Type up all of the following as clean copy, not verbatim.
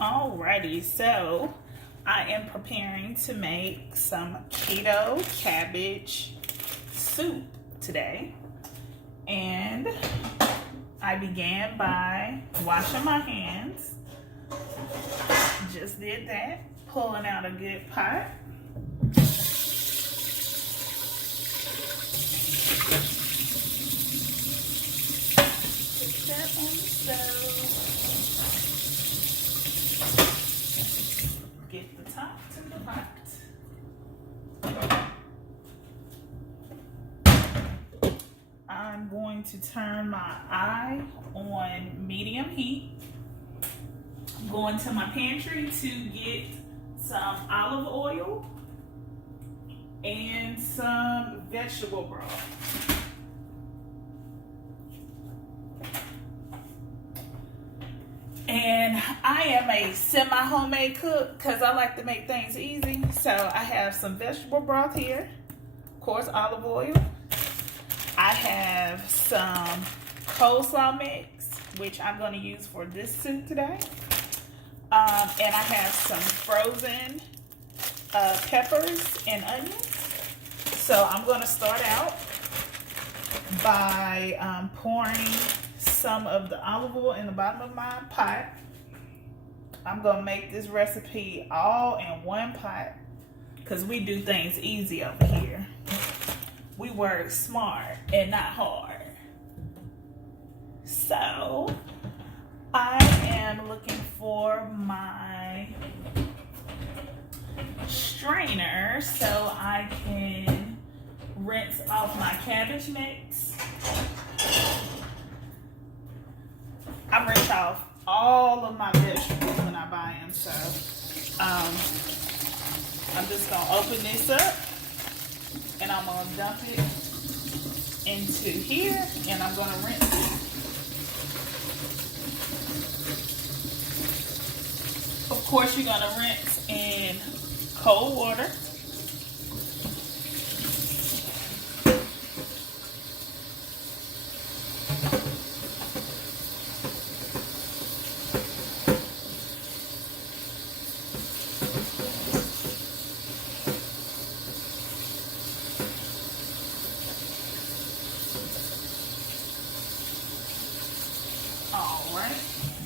Alrighty, so I am preparing to make some keto cabbage soup today. And I began by washing my hands. Just did that, pulling out a good pot. Put that on the stove. Get the top to the pot. I'm going to turn my eye on medium heat. I'm going to my pantry to get some olive oil and some vegetable broth. And I am a semi-homemade cook because I like to make things easy. So I have some vegetable broth here, of course, olive oil. I have some coleslaw mix, which I'm going to use for this soup today. And I have some frozen peppers and onions. So I'm going to start out by pouring some of the olive oil in the bottom of my pot. I'm going to make this recipe all in one pot because we do things easy over here. We work smart and not hard. So I am looking for my strainer so I can rinse off my cabbage mix. I rinse off all of my vegetables when I buy them, so I'm just gonna open this up and I'm gonna dump it into here and I'm gonna rinse it. Of course, you're gonna rinse in cold water. Alright,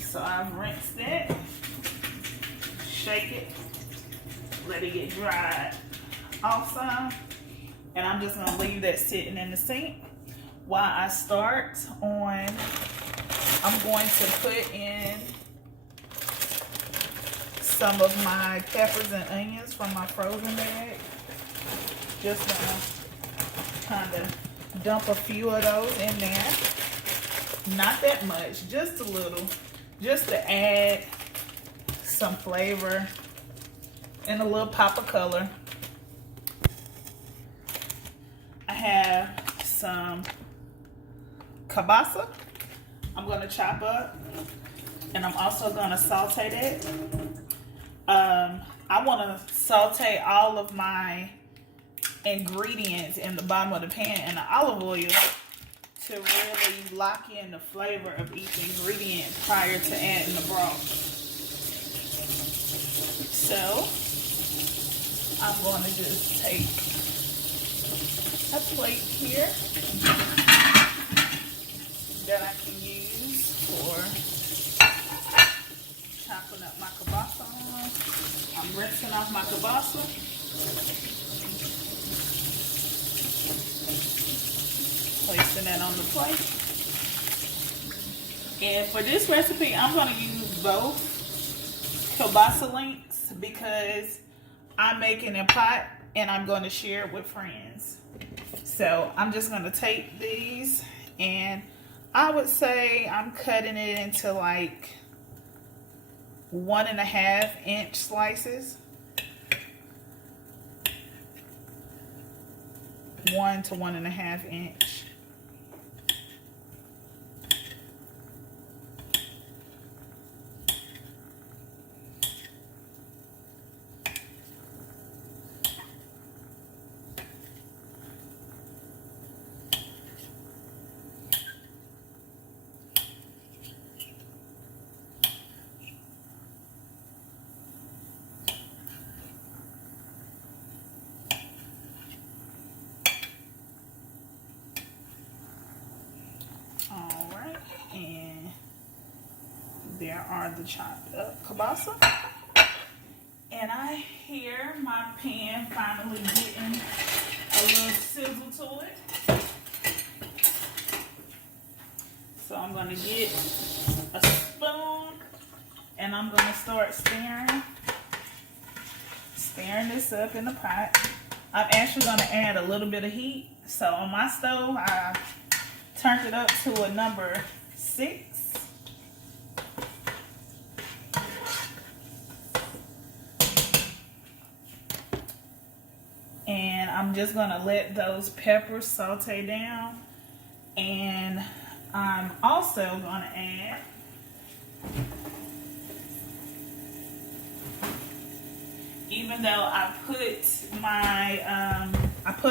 so I've rinsed it. Shake it, let it get dried off some, and I'm just gonna leave that sitting in the sink while I start on. I'm going to put in some of my peppers and onions from my frozen bag. Just gonna kind of dump a few of those in there. Not that much, just a little, just to add some flavor and a little pop of color. I have some kielbasa I'm going to chop up, and I'm also going to saute it. I want to saute all of my ingredients in the bottom of the pan in the olive oil to really lock in the flavor of each ingredient prior to adding the broth. So I'm going to just take a plate here that I can use for chopping up my kielbasa on. I'm rinsing off my kielbasa. Placing that on the plate. And for this recipe, I'm going to use both kielbasa links because I'm making a pot and I'm going to share it with friends. So I'm just going to take these, and I would say I'm cutting it into like 1.5 inch slices. 1 to 1.5 inch. there are the chopped up kielbasa. And I hear my pan finally getting a little sizzle to it. So I'm going to get a spoon and I'm going to start stirring this up in the pot. I'm actually going to add a little bit of heat. So on my stove, I turned it up to a number 6. And I'm just going to let those peppers saute down. And I'm also going to add even though I put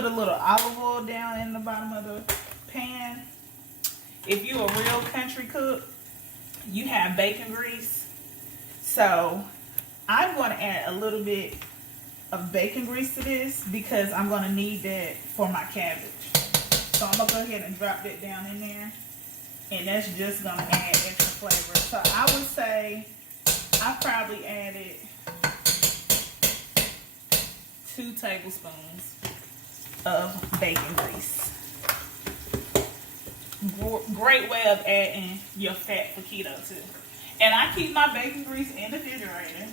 a little olive oil down in the bottom of the pan. If you're a real country cook, you have bacon grease. So I'm going to add a little bit of bacon grease to this because I'm going to need that for my cabbage. So I'm going to go ahead and drop that down in there. And that's just going to add extra flavor. So I would say I probably added 2 tablespoons of bacon grease. Great way of adding your fat for keto too. And I keep my bacon grease in the refrigerator,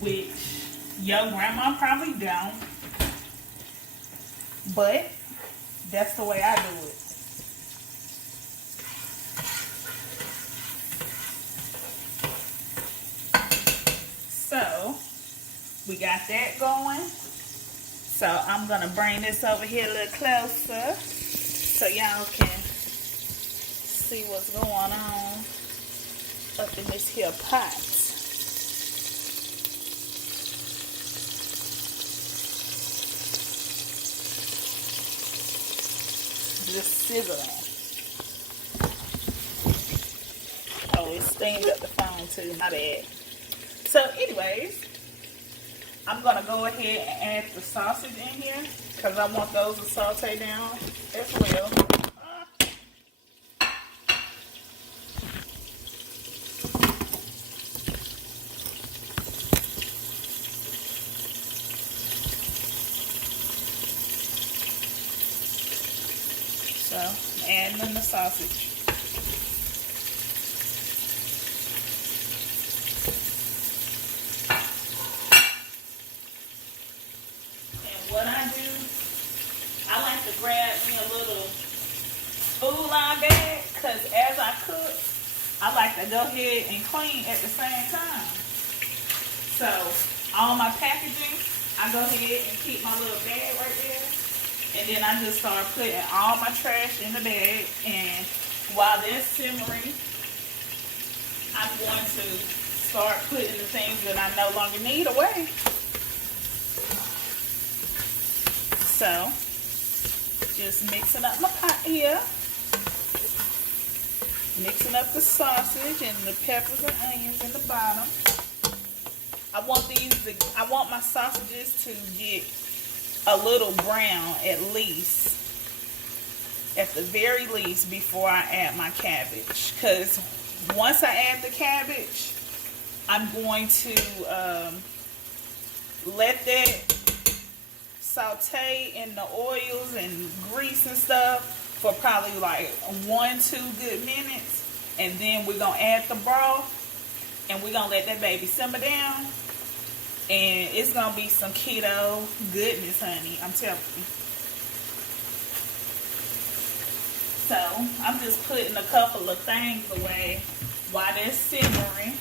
which your grandma probably don't, but that's the way I do it. So we got that going. So I'm gonna bring this over here a little closer so y'all can see what's going on up in this here pot. Just sizzling. Oh, it steamed up the phone too, my bad. So anyways, I'm going to go ahead and add the sausage in here because I want those to saute down as well. So, adding in the sausage. Grab me a little food line bag because as I cook, I like to go ahead and clean at the same time. So all my packaging, I go ahead and keep my little bag right there, and then I just start putting all my trash in the bag. And while they're simmering, I'm going to start putting the things that I no longer need away. So just mixing up my pot here. Mixing up the sausage and the peppers and onions in the bottom. I want my sausages to get a little brown at least. At the very least before I add my cabbage. Because once I add the cabbage, I'm going to let that saute in the oils and grease and stuff for probably like 1-2 good minutes, and then we're gonna add the broth and we're gonna let that baby simmer down, and it's gonna be some keto goodness, honey, I'm telling you. So I'm just putting a couple of things away while they're simmering.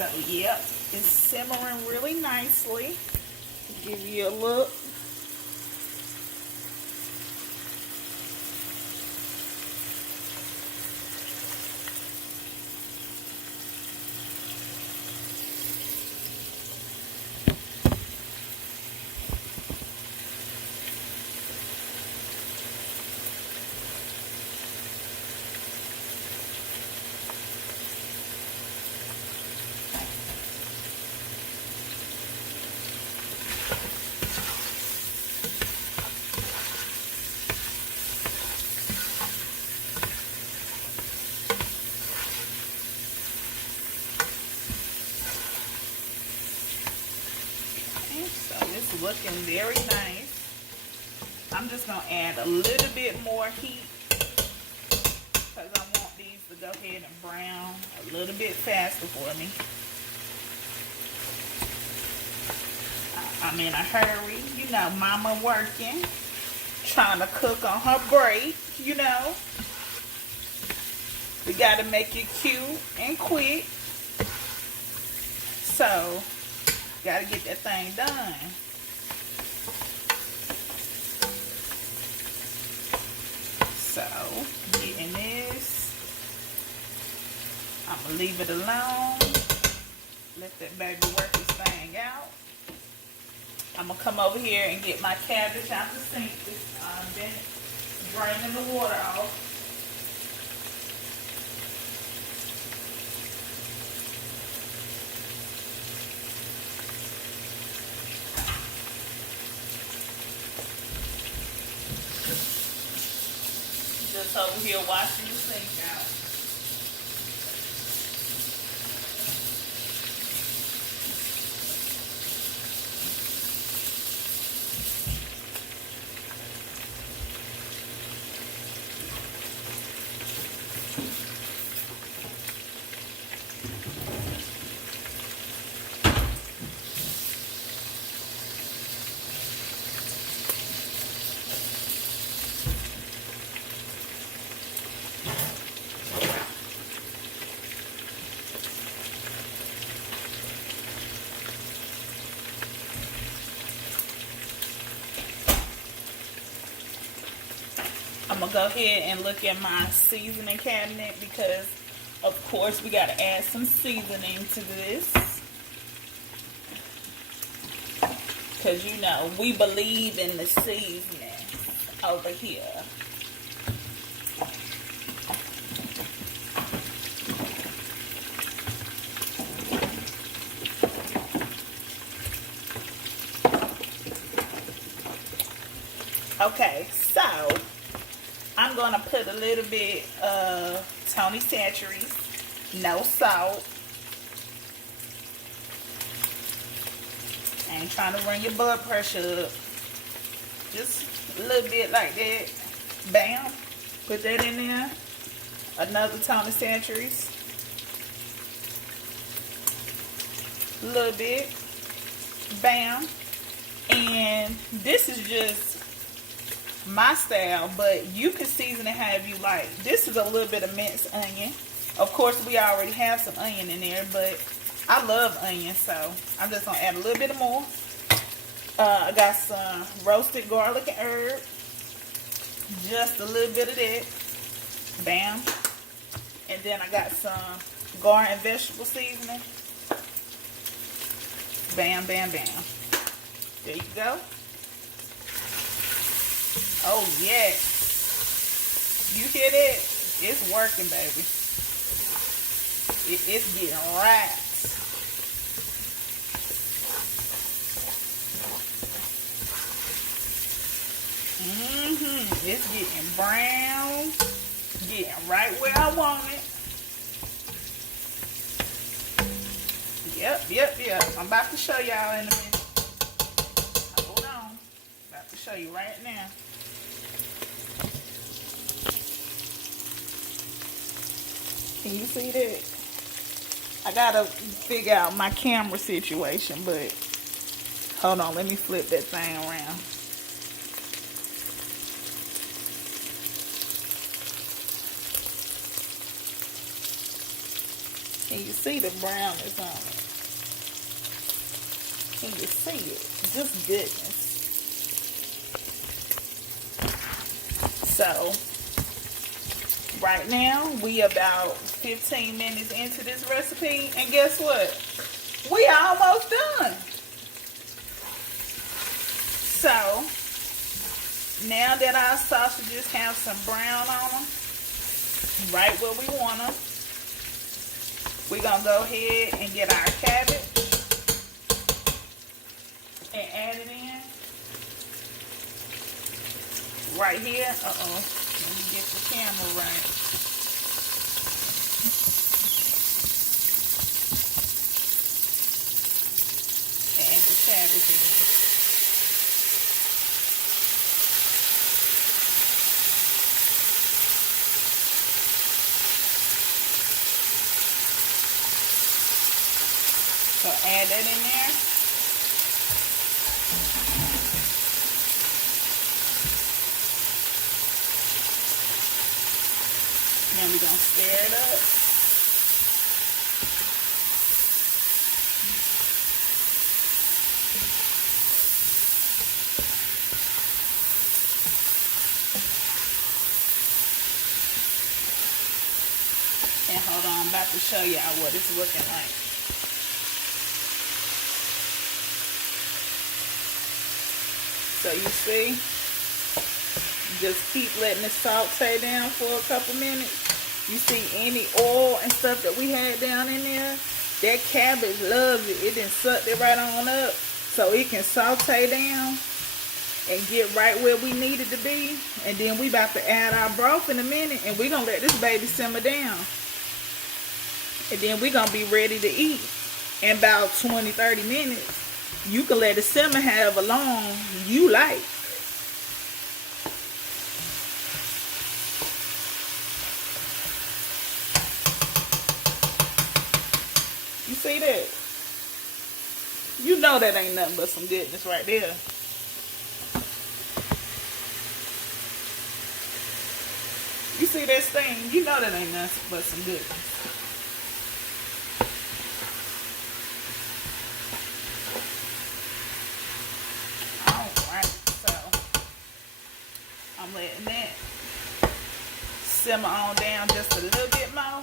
So, yep, it's simmering really nicely. Give you a look. looking very nice. I'm just going to add a little bit more heat because I want these to go ahead and brown a little bit faster for me. I'm in a hurry, you know, mama working, trying to cook on her break, you know. We got to make it cute and quick. So, got to get that thing done. So, getting this. I'm going to leave it alone. Let that baby work this thing out. I'm going to come over here and get my cabbage out the sink. I've been draining the water off. Just over here washing the sink out. I'm going to go ahead and look at my seasoning cabinet because, of course, we got to add some seasoning to this. Because, you know, we believe in the seasoning over here. Okay, so I'm going to put a little bit of Tony Chachere's, no salt. I ain't trying to run your blood pressure up. Just a little bit like that. Bam. Put that in there. Another Tony Chachere's. A little bit. Bam. And this is just my style, but you can season it however you like. This is a little bit of minced onion. Of course, we already have some onion in there, but I love onion, so I'm just gonna add a little bit more. I got some roasted garlic and herb, just a little bit of that. Bam. And then I got some garlic and vegetable seasoning. Bam, bam, bam. There you go. Oh, yes. You hear that? It's working, baby. It's getting right. It's getting brown. Getting right where I want it. Yep. I'm about to show y'all in a minute. Hold on. About to show you right now. Can you see that? I gotta figure out my camera situation, but hold on, let me flip that thing around. Can you see the brownness on it? Can you see it? Just goodness. So, right now, we about 15 minutes into this recipe, and guess what? We almost done. So, now that our sausages have some brown on them, right where we want them, we're going to go ahead and get our cabbage and add it in. Right here. Uh-oh. Let me get the camera right. Add the cabbage in. So add that in there. Then we're going to stir it up. And hold on, I'm about to show y'all what it's looking like. So you see, just keep letting it saute down for a couple minutes. You see any oil and stuff that we had down in there? That cabbage loves it. It done sucked it right on up. So it can saute down and get right where we need it to be. And then we about to add our broth in a minute. And we're going to let this baby simmer down. And then we're going to be ready to eat in about 20-30 minutes. You can let it simmer however long you like. You see that? You know that ain't nothing but some goodness right there. You see that stain? You know that ain't nothing but some goodness. I'm letting that simmer on down just a little bit more.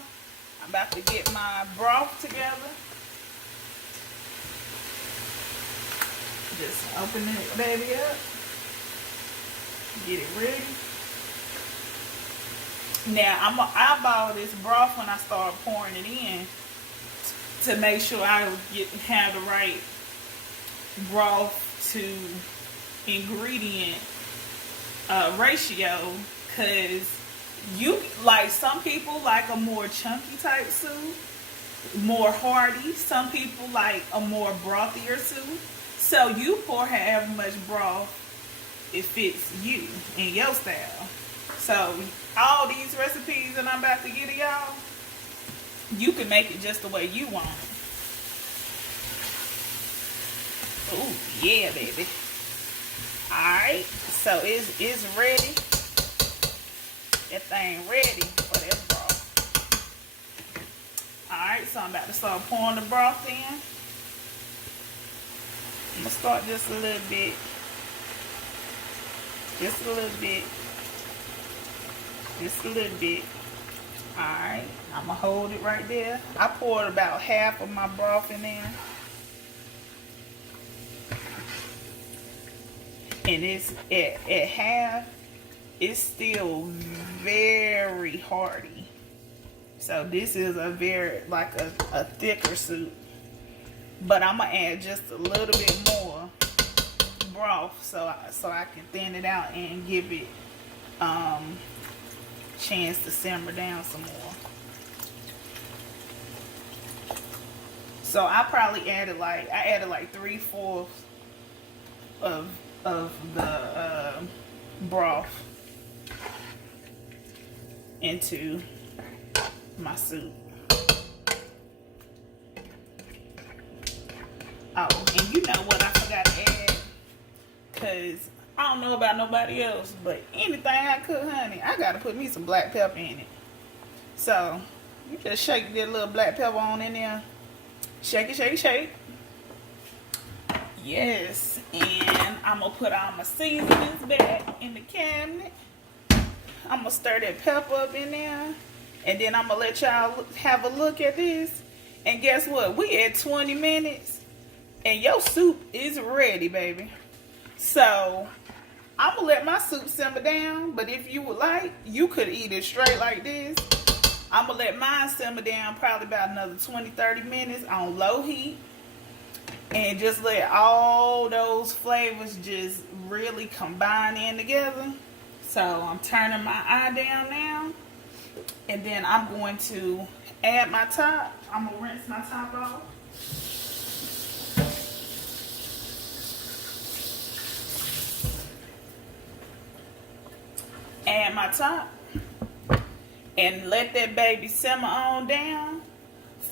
I'm about to get my broth together. Just open it baby up. Get it ready. Now I'm gonna eyeball this broth when I start pouring it in to make sure I have the right broth to ingredient ratio, because you like, some people like a more chunky type soup, more hearty. Some people like a more brothier soup. So you pour however much broth it fits you and your style. So all these recipes that I'm about to get to y'all, you can make it just the way you want it. Oh yeah, baby. Alright, so it's ready. That thing ready for that broth. Alright, so I'm about to start pouring the broth in. I'm going to start just a little bit. Just a little bit. Just a little bit. Alright, I'm going to hold it right there. I poured about half of my broth in there. And it's at half, it's still very hearty. So this is a very, like a thicker soup. But I'm gonna add just a little bit more broth so I can thin it out and give it chance to simmer down some more. So I probably added like 3/4 of the broth into my soup. Oh, and you know what I forgot to add, because I don't know about nobody else, but anything I cook, honey, I gotta put me some black pepper in it. So you just shake that little black pepper on in there. Shake it, shake it, shake. Yes, and I'm gonna put all my seasonings back in the cabinet. I'm gonna stir that pepper up in there, and then I'm gonna let y'all have a look at this. And guess what? We at 20 minutes, and your soup is ready, baby. So I'm gonna let my soup simmer down, but if you would like, you could eat it straight like this. I'm gonna let mine simmer down probably about another 20-30 minutes on low heat. And just let all those flavors just really combine in together. So I'm turning my eye down now. And then I'm going to add my top. I'm going to rinse my top off. Add my top. And let that baby simmer on down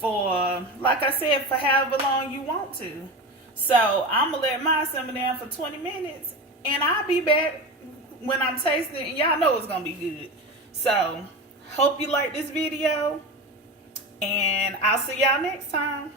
for, like I said, for however long you want to. So I'm gonna let mine simmer down for 20 minutes, and I'll be back when I'm tasting it, and y'all know it's gonna be good. So hope you like this video, and I'll see y'all next time.